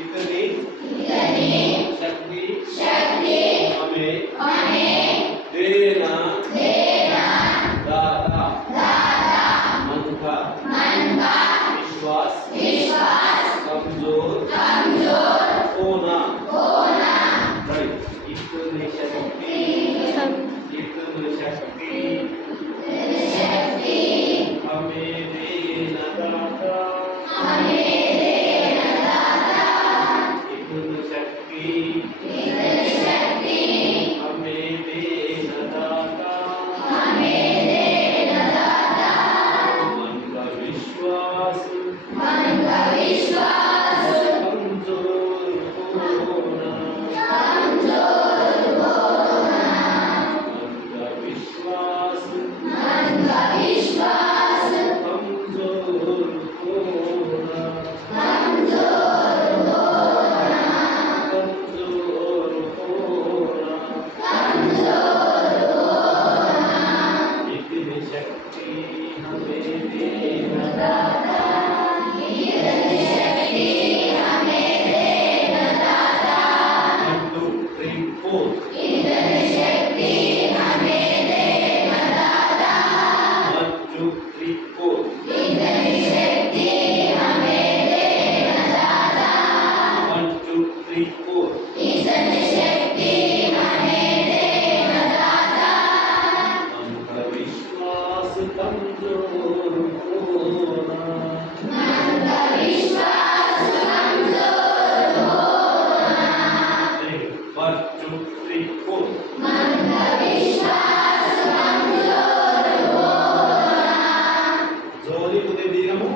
इतनी शक्ति हमें देना दाता मन का विश्वास कमजोर होना इतनी शक्ति हमें देना दाता इतनी शक्ति हमें देना दाता मन का विश्वास कमजोर होना मन का विश्वास कमजोर होना इतनी शक्ति हमें देना दाता 1 2 3 4 1 2 3 4 1 2 3 4 मन का विश्वास कमजोर होना 1 2 3 4 जोरी कुदे दिगमु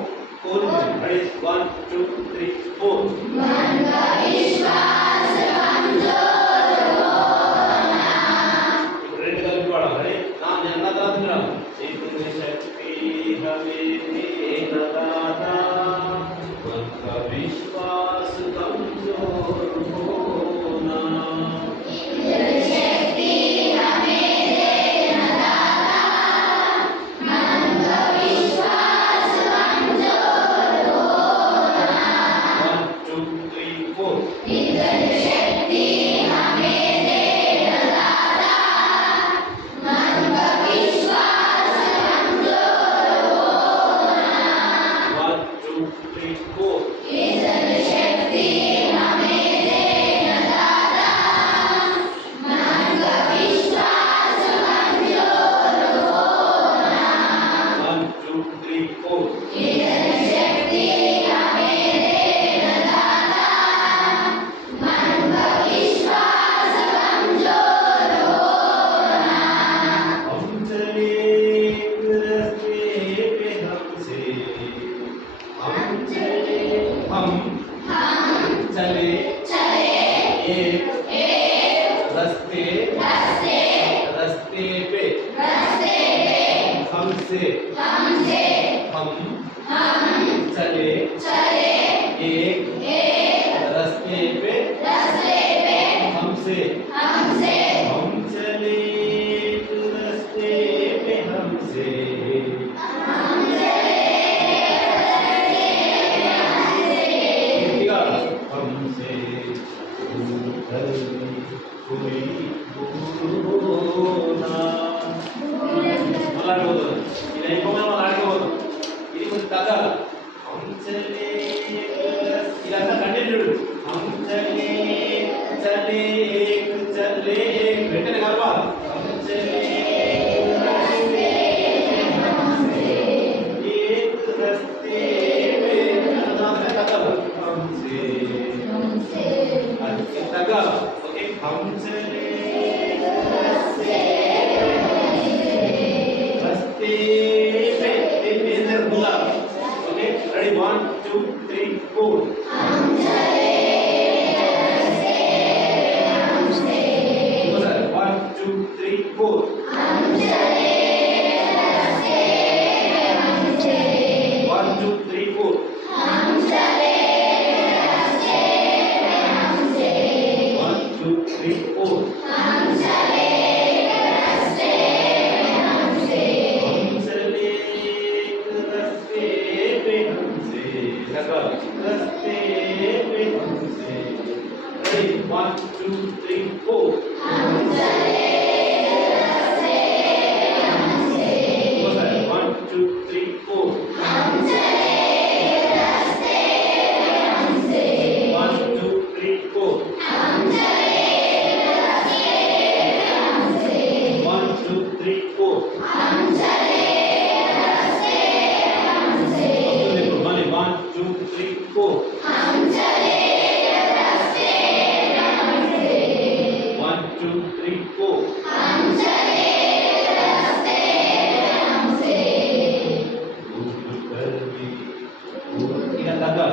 कोन रेडी 1 2 3 4 रेडी कर पड़ा रेडी नाम जानना था तुम्हारा इतनी शक्ति हमें देना दाता मन का विश्वास कमजोर होना One, two, three, four. One, two, three, four. One, two, three, four. हम चले एक रास्ते पे हम चले एक रास्ते पे हमसे हम चले एक रास्ते पे हमसे हम चले एक रास्ते पे हमसे हमसे कोई होना ಮಲಾಡಬಹುದು ಇಲ್ಲ ಇನ್ನೊಮ್ಮೆ ಮಲಾಡಬಹುದು ಇದು ಒಂದು ತಗ हम चले ಇದನ್ನ ಕಂಟಿನ್ಯೂ हम चले ಬೆಟ್ಟನೆ ಗರ್ಭ हम चले एक रास्ते पे हमसे तग ओके हम चले रास्ते पे इधर बोला ओके रेडी 1 2 3 4 हम चले रास्ते हमसे 1 2 3 4 हम चले रास्ते हमसे 1 2 3 4 हम चले रास्ते हमसे 1 2 3 4 हम चले रास्ते हमसे हम चले रास्ते पे हमसे रास्ते पे हमसे 1, 2, 3, 4. One, 2, 3, 4. 1, 2, 3, 4. 1, 2, 3, 4. Money. 1, 2, 3, 4. 1, 2, 3, 4. Ingat tanggal.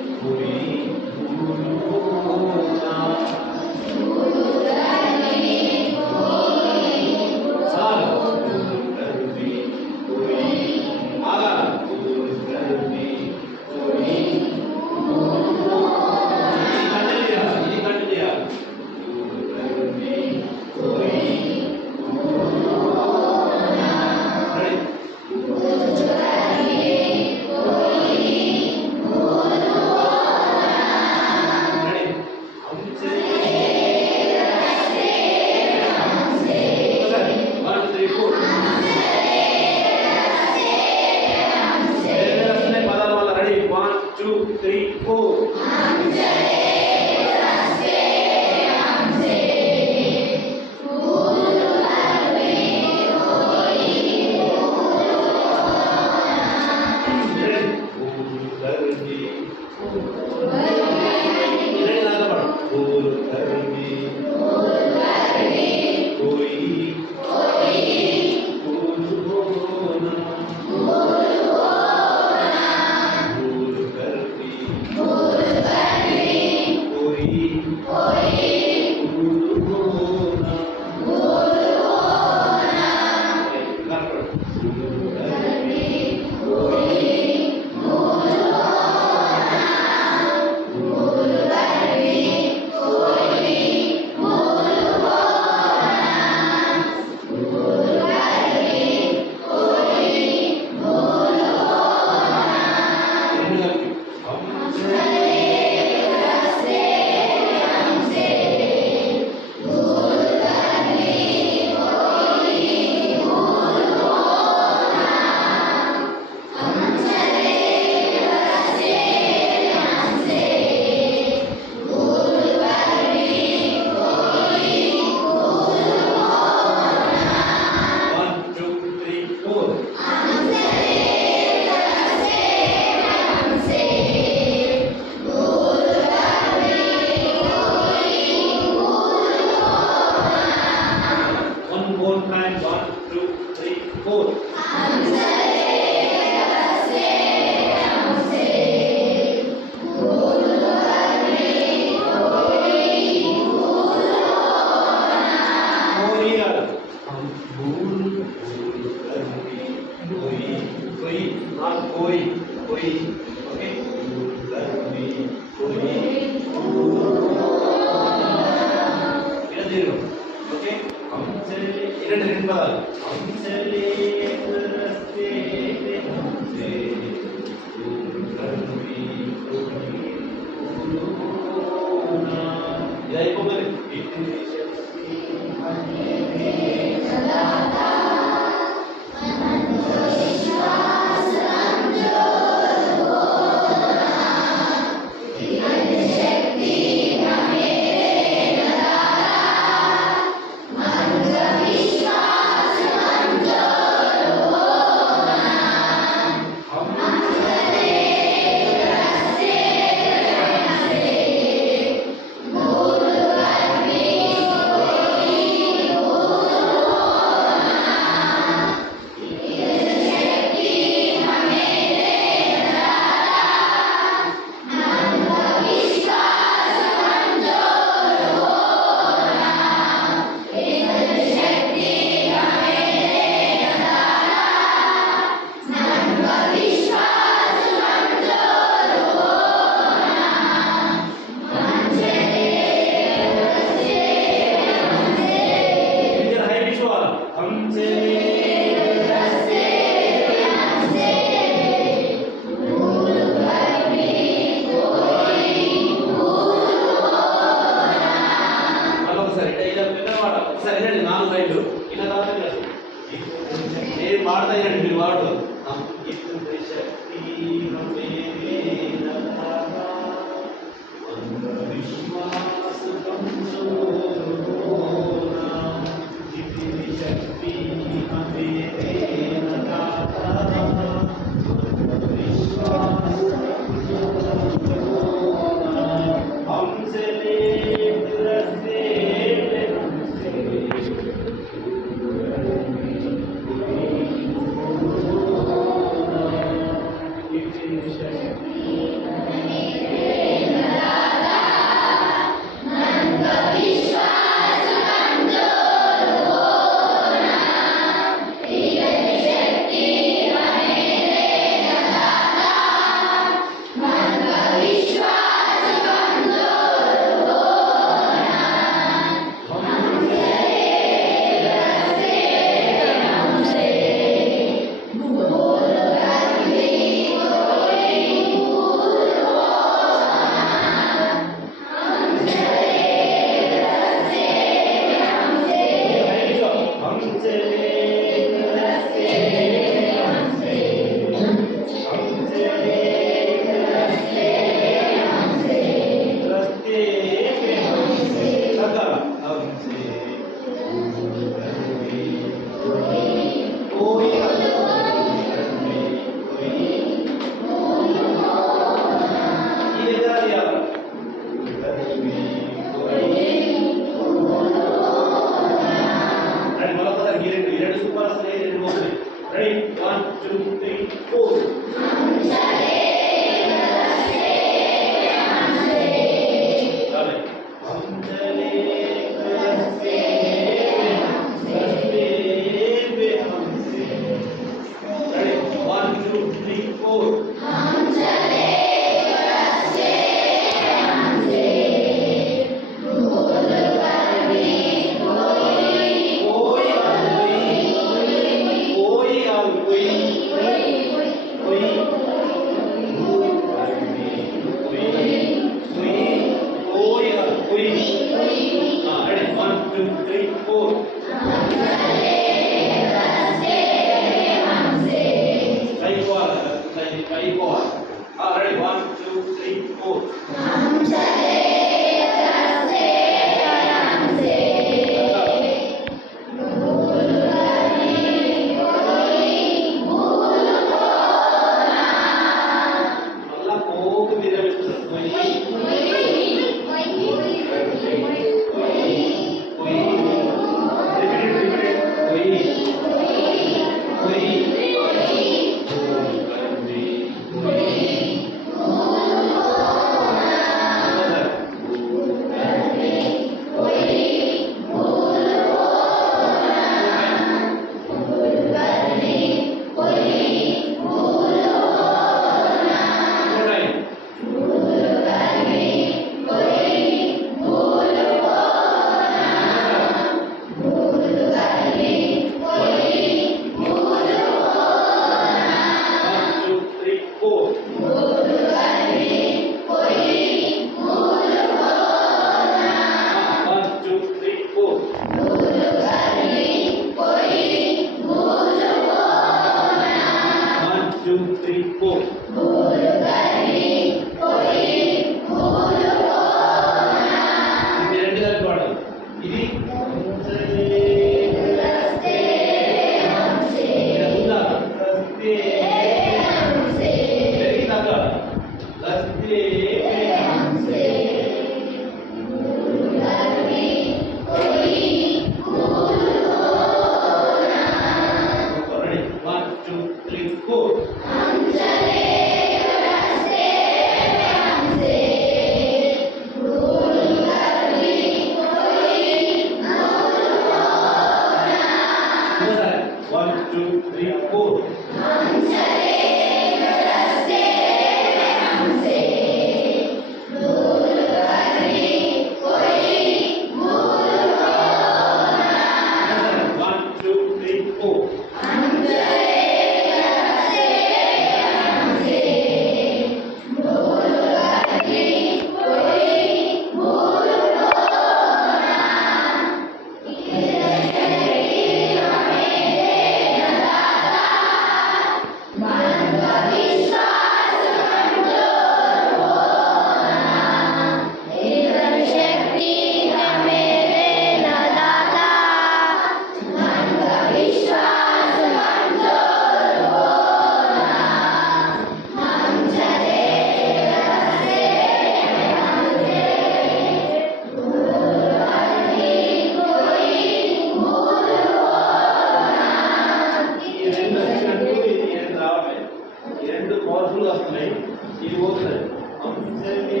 ಇಲ್ಲಿ ಹೋಗ್ತದೆ ಅಂಚಲಿ